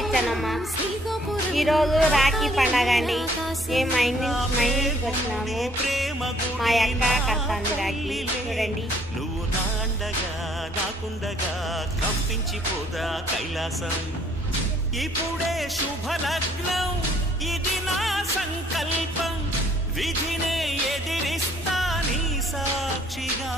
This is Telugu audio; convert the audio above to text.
ఇచ్చానమ్మా. ఈరోజు రాఖీ పండగ అండి. మేము మా ఇంటికి వచ్చినాము. మా అక్క కడతాంది రాఖీ. చూడండి. నువ్వు నాండగా నాకుండగా కంపించిపోదా కైలాసం. ఇప్పుడే శుభలగ్నం, ఇది నా సంకల్పం. విధినే ఎదిరిస్తా నీ సాక్షిగా.